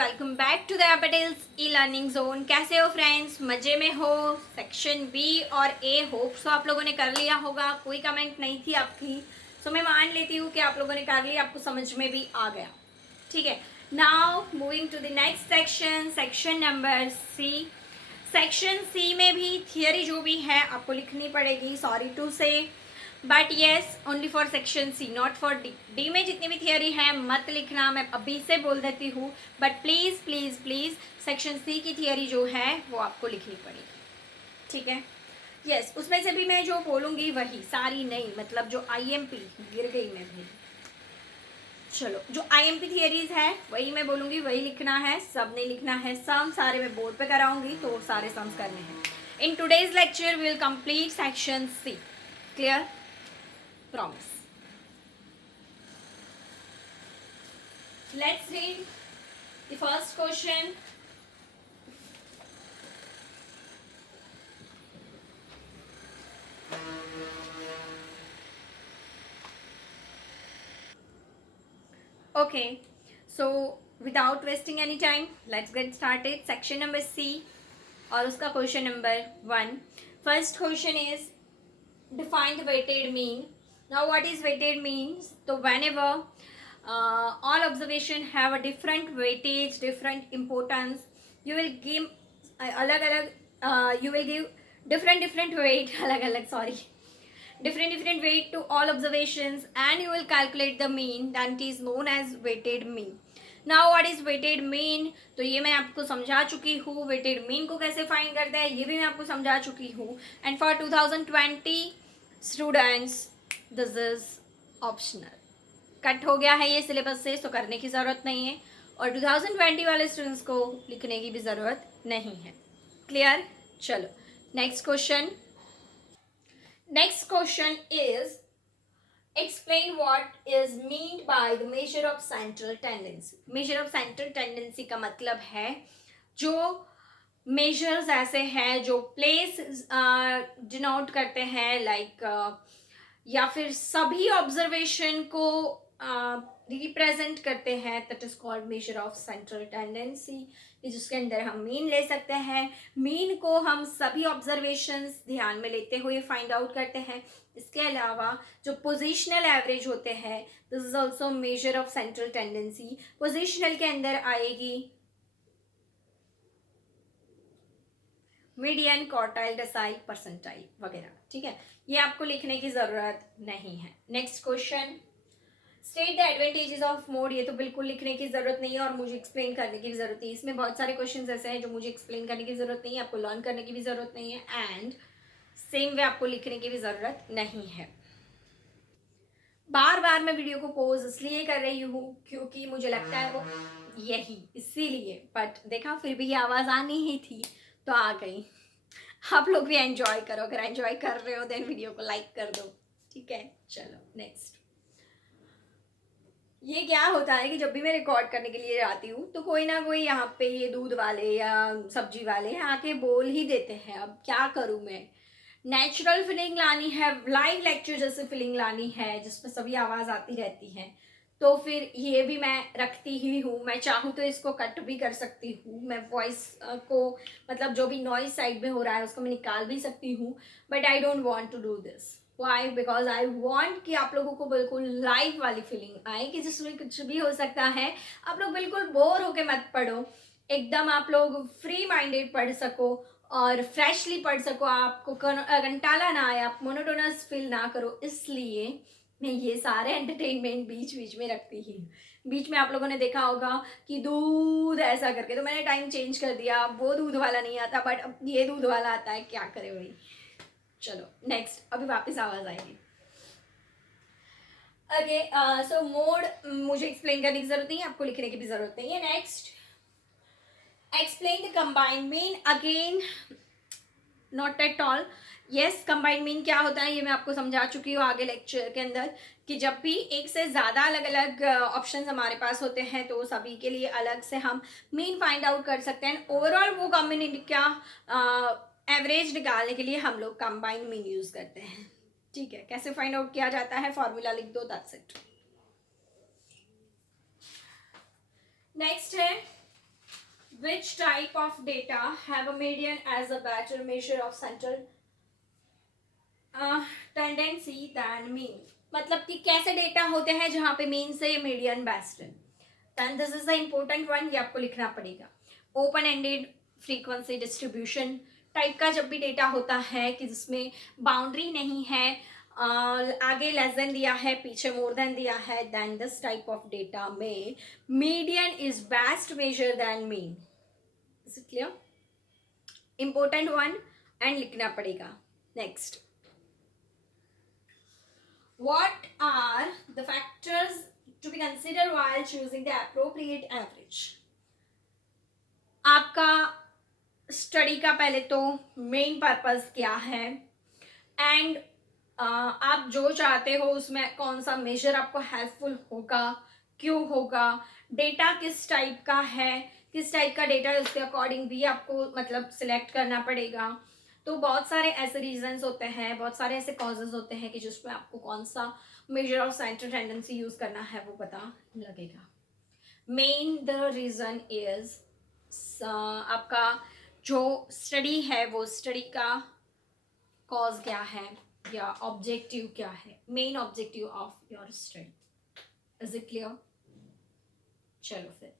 Welcome back to the Patels e learning zone. कैसे हो friends? मजे में हो? सेक्शन बी और ए होप सो आप लोगों ने कर लिया होगा। कोई कमेंट नहीं थी आपकी, सो मैं मान लेती हूँ कि आप लोगों ने कर लिया, आपको समझ में भी आ गया। ठीक है, now moving to the next section, section number C. Section C में भी थियरी जो भी है आपको लिखनी पड़ेगी, sorry to say, but yes only for section C, not for D. D में जितनी भी थियरी है मत लिखना, मैं अभी से बोल देती हूँ। But please please please section C की थियरी जो है वो आपको लिखनी पड़ेगी। ठीक है, यस उसमें से भी मैं जो बोलूँगी वही, सारी नहीं, मतलब जो आईएमपी गिर गई मैं भी। चलो, जो आईएमपी थियरीज है वही मैं बोलूँगी, वही लिखना है, सब नहीं लिखना है। सम सारे मैं बोर्ड पे कराऊंगी तो सारे सम्स करने हैं। In today's lecture will complete section C. Clear? Promise. Let's read the first question. Okay, so without wasting any time, let's get started. Section number C और उसका question number 1. First question is define the weighted mean. Now what is weighted means? So whenever all observation have a different weightage, different importance, you will give you will give different weight different weight to all observations, and you will calculate the mean, that is known as weighted mean. Now what is weighted mean? तो ये मैं आपको समझा चुकी हूँ, weighted mean को कैसे find करते हैं ये भी मैं आपको समझा चुकी हूँ। And for 2020 students this is optional, cut हो गया है ये सिलेबस से, तो करने की ज़रूरत नहीं है, और 2020 वाले स्टूडेंट्स को लिखने की भी ज़रूरत नहीं है। क्लियर? चलो next question. Next question is explain what is meant by the measure of central tendency. measure of central tendency का मतलब है जो measures ऐसे हैं जो place denote करते हैं, like या फिर सभी observation को रिप्रेजेंट करते हैं, that is called measure of central tendency, जिसके अंदर हम मीन ले सकते हैं। मीन को हम सभी ऑब्जर्वेशंस ध्यान में लेते हुए फाइंड आउट करते हैं। इसके अलावा जो पोजिशनल एवरेज होते हैं, this is also measure of central tendency. Positional के अंदर आएगी मीडियन, क्वार्टाइल, डेसाइल, परसेंटाइल वगैरह। ठीक है, ये आपको लिखने की जरूरत नहीं है। Next question, state the advantages of mode. ये तो बिल्कुल लिखने की जरूरत नहीं है और मुझे एक्सप्लेन करने की भी जरूरत नहीं है। इसमें बहुत सारे क्वेश्चंस ऐसे हैं जो मुझे एक्सप्लेन करने की जरूरत नहीं है, आपको लर्न करने की भी जरूरत नहीं है, एंड सेम वे आपको लिखने की भी जरूरत नहीं है। बार बार मैं वीडियो को पॉज इसलिए कर रही हूँ क्योंकि मुझे लगता है वो यही इसीलिए, बट देखा फिर भी आवाज आनी ही थी तो आ गई। आप लोग भी एंजॉय करो, अगर एंजॉय कर रहे हो देन वीडियो को लाइक कर दो। ठीक है, चलो नेक्स्ट। ये क्या होता है कि जब भी मैं रिकॉर्ड करने के लिए जाती हूँ तो कोई ना कोई यहाँ पे ये दूध वाले या सब्जी वाले आके बोल ही देते हैं। अब क्या करूँ मैं? नेचुरल फीलिंग लानी है, लाइव लेक्चर जैसे फीलिंग लानी है जिसमें सभी आवाज़ आती रहती है, तो फिर ये भी मैं रखती ही हूँ। मैं चाहूँ तो इसको कट भी कर सकती हूँ, मैं वॉइस को मतलब जो भी नॉइज साइड में हो रहा है उसको मैं निकाल भी सकती हूँ, but I don't want to do this. Why? Because I want कि आप लोगों को बिल्कुल लाइव वाली फीलिंग आए कि जिसमें कुछ भी हो सकता है। आप लोग बिल्कुल बोर होके मत पढ़ो, एकदम आप लोग फ्री माइंडेड पढ़ सको और फ्रेशली पढ़ सको, आपको घंटाला ना आए, आप मोनोटोनस फील ना करो, इसलिए मैं ये सारे एंटरटेनमेंट बीच बीच में रखती ही। बीच में आप लोगों ने देखा होगा कि दूध ऐसा करके, तो मैंने टाइम चेंज कर दिया, वो दूध वाला नहीं आता बट अब ये दूध वाला आता है, क्या करे भाई। चलो नेक्स्ट, अभी वापस आवाज आएगी। ओके, सो मोड मुझे एक्सप्लेन करने की जरूरत नहीं है, आपको लिखने की भी जरूरत नहीं है। Next, explain the combined mean. Again not at all. Yes, combined mean क्या होता है ये मैं आपको समझा चुकी हूँ आगे लेक्चर के अंदर, कि जब भी एक से ज़्यादा अलग अलग ऑप्शंस हमारे पास होते हैं तो सभी के लिए अलग से हम मीन फाइंड आउट कर सकते हैं। ओवरऑल वो कम्युनिटी का एवरेज निकालने के लिए हम लोग कंबाइंड मीन यूज़ करते हैं। ठीक है, कैसे फाइंड आउट किया जाता है? फॉर्मूला लिख दो, दैट्स इट। नेक्स्ट है Which type of data have a median as a better measure of central tendency than mean? मतलब कि कैसे डेटा होते हैं जहाँ पे मीन से मीडियन बेस्ट है. Then this is the important one, ये आपको लिखना पड़ेगा. Open ended frequency distribution type का जब भी डेटा होता है कि जिसमें बाउंड्री नहीं है, आगे लेस देन दिया है, पीछे मोर देन दिया है, then this type of data में median is best measure than mean. Is it clear? Important one and लिखना पड़ेगा. Next, what are the factors to be considered while choosing the appropriate average? आपका study का पहले तो main purpose क्या है and आप जो चाहते हो उसमें कौन सा मेजर आपको हेल्पफुल होगा, क्यों होगा, डेटा किस टाइप का है, किस टाइप का डेटा है उसके अकॉर्डिंग भी आपको मतलब सिलेक्ट करना पड़ेगा. तो बहुत सारे ऐसे रीजंस होते हैं, बहुत सारे ऐसे कॉजेज होते हैं कि जिसमें आपको कौन सा measure of central tendency use करना है वो पता लगेगा. मेन द रीजन इज आपका जो स्टडी है वो स्टडी का कॉज क्या है या ऑब्जेक्टिव क्या है, main objective of your study. Is it clear? चलो फिर,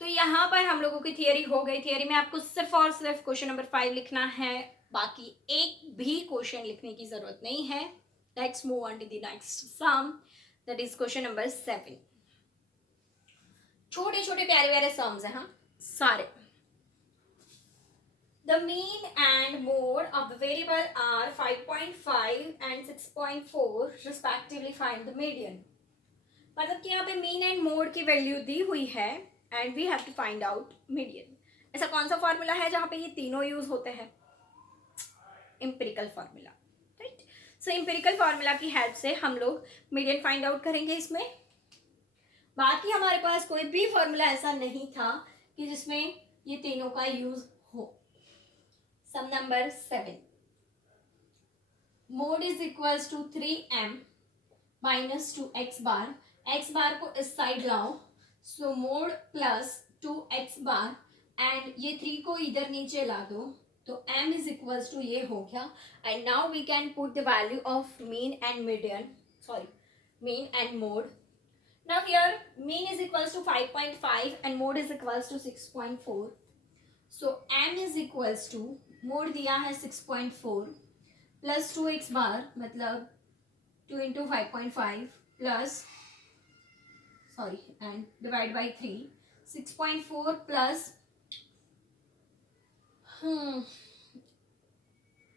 तो यहाँ पर हम लोगों की थियरी हो गई. थियरी में आपको सिर्फ और सिर्फ क्वेश्चन नंबर 5 लिखना है, बाकी एक भी क्वेश्चन लिखने की जरूरत नहीं है. Let's move on to the next sum, that is question number 7. छोटे छोटे प्यारे प्यारे सम्स हैं हाँ सारे. The mean and mode of the variable are 5.5 and 6.4 respectively. Find the median. मतलब कि यहाँ पे मीन एंड मोड की वैल्यू दी हुई है and we have to find out median. ऐसा कौन सा फॉर्मूला है जहाँ पे ये तीनों यूज होते हैं? Empirical formula, right. So empirical formula की हेल्प से हम लोग मीडियन फाइंड आउट करेंगे इसमें. बाकी हमारे पास कोई भी फॉर्मूला ऐसा नहीं था कि जिसमें ये तीनों का यूज हो. सम number 7. Mode is equals to 3m minus 2x bar. x bar को इस साइड लाओ, so mode plus 2x bar and ये 3 को इधर नीचे ला दो तो m इज इक्वल्स टू ये हो गया. And now we can put the value of mean and median, sorry mean and mode. Now here mean is equals to 5.5 and mode is equals to 6.4. So m is equals to, mode दिया है 6.4 plus 2x बार मतलब 2 into 5.5 plus sorry and divide by 3. 6.4 plus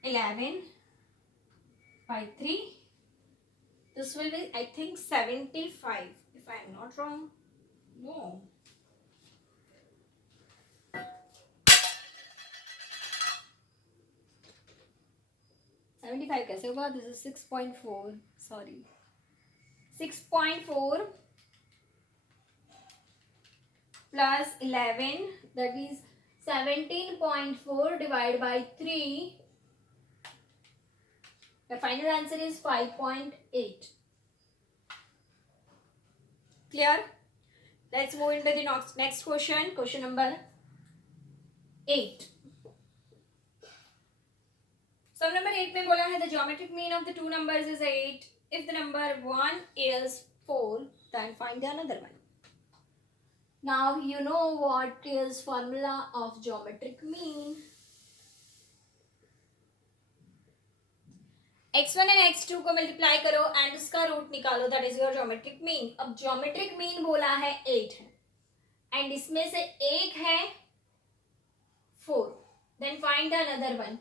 11 by 3. This will be I think 75 if I am not wrong. No. कैसे होगा? This is 6.4. Sorry, 6.4 plus 11, that is 17.4 divided by 3. The final answer is 5.8. Clear? Let's move into the next question. Question number 8. Sum number 8 में बोला है the geometric mean of the two numbers is 8. If the number 1 is 4, then find the another one. Now you know what is formula of geometric mean. x1 and x2 को multiply करो and उसका root निकालो, that is your geometric mean. अब geometric mean बोला है 8 है and इसमें से एक है 4. Then find the another one.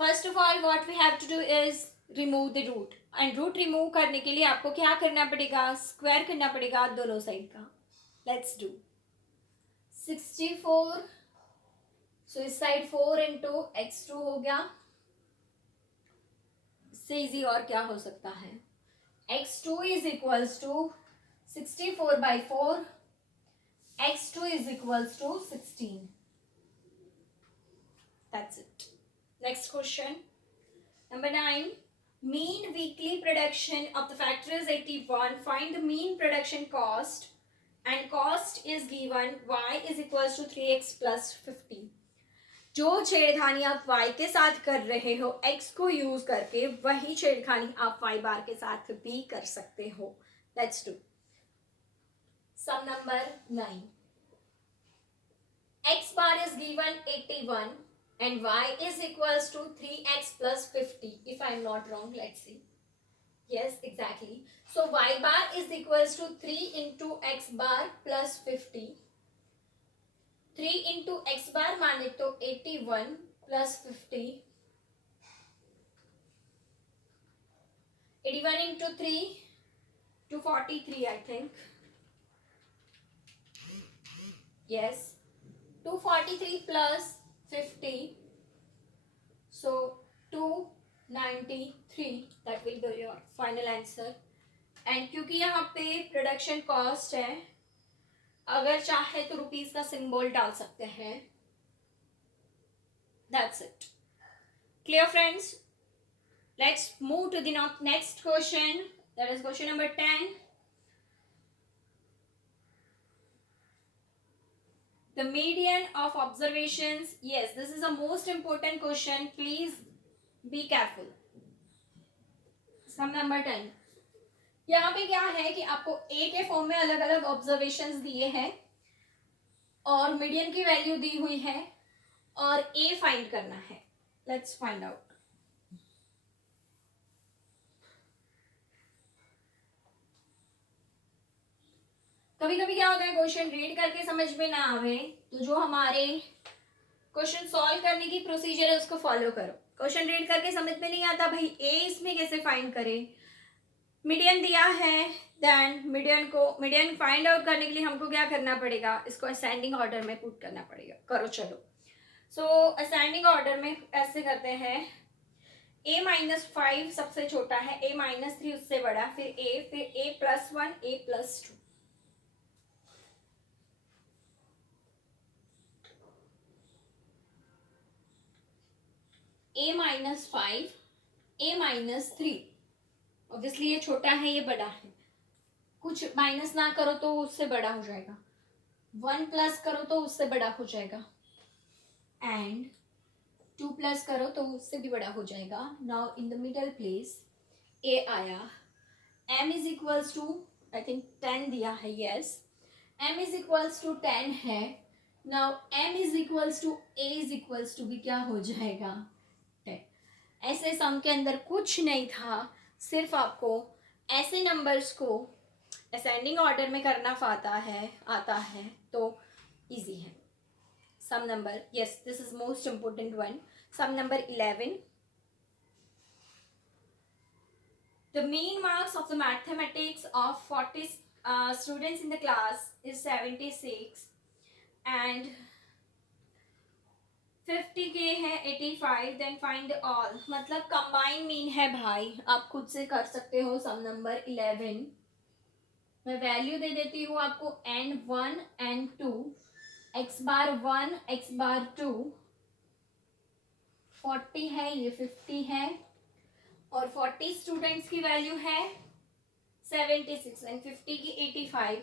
First of all what we have to do is remove the root and root remove करने के लिए आपको क्या करना पड़ेगा? स्क्वायर करना पड़ेगा दोनों साइड का. Let's do 64. सो इस साइड 4 इंटू x2 हो गया. इससे इजी और क्या हो सकता है? x2 is equals to 64 by 4. x2 is equals to 16. That's it. Next question. Number 9. Mean weekly production of the factor is 81. Find the mean production cost. And cost is given y is equals to 3x plus 50. जो छेड़खानी आप y के साथ कर रहे हो x को use करके, वही छेड़खानी आप y बार के साथ भी कर सकते हो. Let's do sum number 9. X bar is given 81 and y is equals to 3x plus 50. If I am not wrong, let's see. Yes, exactly. So y bar is equals to 3 into x bar plus 50. 3 into x bar माने तो 81 plus 50. 81 into 3 243 I think. Yes. 243 plus 50. So 293. That will be your final answer. And क्योंकि यहाँ पे production cost है, अगर चाहे तो rupees का सिंबल डाल सकते हैं. That's it. Clear, friends? Let's move to the next question. That is question number 10. The median of observations. Yes, this is a most important question. Please be careful. Sum number 10. यहाँ पे क्या है कि आपको ए के फॉर्म में अलग अलग ऑब्जर्वेशंस दिए हैं और मीडियन की वैल्यू दी हुई है और ए फाइंड करना है. Let's find out. कभी कभी क्या होता है, क्वेश्चन रीड करके समझ में ना आवे तो जो हमारे क्वेश्चन सॉल्व करने की प्रोसीजर है उसको फॉलो करो. क्वेश्चन रीड करके समझ में नहीं आता भाई ए इसमें कैसे फाइंड करें. मीडियन दिया है, देन मीडियन फाइंड आउट करने के लिए हमको क्या करना पड़ेगा, इसको असेंडिंग ऑर्डर में पुट करना पड़ेगा. करो चलो. सो असेंडिंग ऑर्डर में ऐसे करते हैं. a-5 सबसे छोटा है, a-3 उससे बड़ा, फिर a+1 a+2. a-5 a-3. Obviously ये छोटा है, ये बड़ा है. कुछ माइनस ना करो तो उससे बड़ा हो जाएगा. 1 प्लस करो तो उससे बड़ा हो जाएगा. एंड 2 प्लस करो तो उससे भी बड़ा हो जाएगा. Now in the middle place a आया. m is equals to I think 10 दिया है. Yes, m is equals to 10 है. Now m is equals to a is equals to भी क्या हो जाएगा, 10. ऐसे सम के अंदर कुछ नहीं था, सिर्फ आपको ऐसे नंबर्स को असेंडिंग ऑर्डर में करना आता है तो इजी है. Sum number, yes this is most important one. Sum number 11. The mean marks of the mathematics of 40 students in the class is 76 and 50 के है 85. Then find all. मतलब कंबाइन मीन है भाई, आप खुद से कर सकते हो. सम नंबर 11. मैं वैल्यू दे देती हूँ आपको n1 n2 x बार 1 x बार 2. 40 है, ये 50 है और 40 स्टूडेंट्स की वैल्यू है 76 एंड 50 की 85.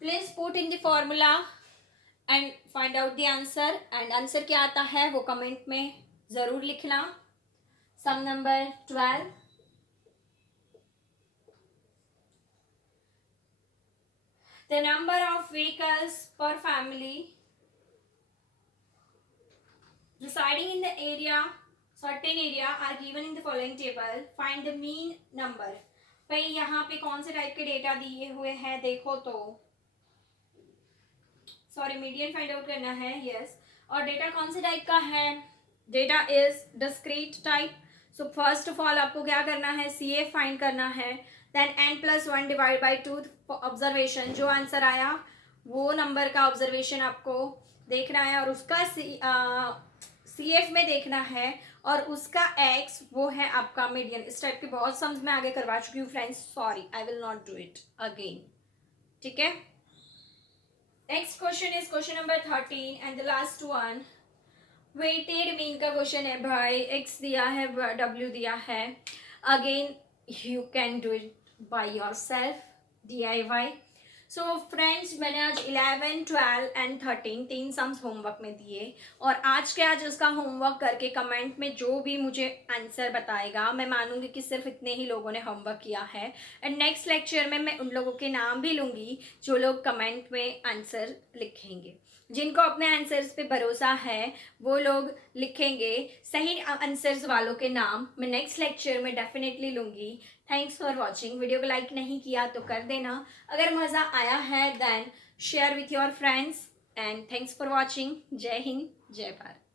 Please put in the formula and find out the answer. And answer क्या आता है वो कमेंट में जरूर लिखना. सम number 12. The number of vehicles per family residing in the certain area are given in the following table. Find the mean number. भाई यहाँ पे कौन से टाइप के डेटा दिए हुए हैं देखो तो. सॉरी, मीडियन फाइंड आउट करना है. यस. और डेटा कौन से टाइप का है, data is discrete type. So first of all आपको क्या करना है, CF फाइंड करना है. Then n+1 divide by 2 observation. जो आंसर आया वो नंबर का ऑब्जर्वेशन आपको देखना है और उसका CF में देखना है और उसका x वो है आपका मीडियन. इस टाइप के बहुत सम्स मैं आगे करवा चुकी हूँ friends. Sorry, I will not do it again. ठीक है. Next question is question number 13 and the last one. Weighted mean का क्वेश्चन है भाई. x दिया है, w दिया है. Again you can do it by yourself, DIY। So friends, मैंने आज 11, 12 एंड 13 तीन सम्स होमवर्क में दिए, और आज के आज उसका होमवर्क करके कमेंट में जो भी मुझे आंसर बताएगा, मैं मानूंगी कि सिर्फ इतने ही लोगों ने होमवर्क किया है। एंड नेक्स्ट लेक्चर में मैं उन लोगों के नाम भी लूँगी जो लोग कमेंट में आंसर लिखेंगे। जिनको अपने आंसर्स पे भरोसा है वो लोग लिखेंगे सही आंसर्स वालों के नाम, मैं नेक्स्ट लेक्चर में डेफिनेटली लूँगी। Thanks for watching. वीडियो को लाइक नहीं किया तो कर देना। अगर मज़ा आया है then share with your friends, and thanks for watching. जय हिंद, जय भारत।